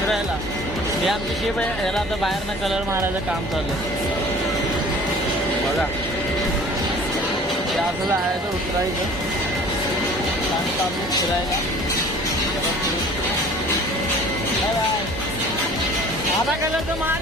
फिरायला. हे आमची शिप आहे, याला आता बाहेरनं कलर मारायचं काम चालू आहे. बघा ते असं जायचं उतरायचं सांगतो आम्ही फिरायला. आता कलर तर मार.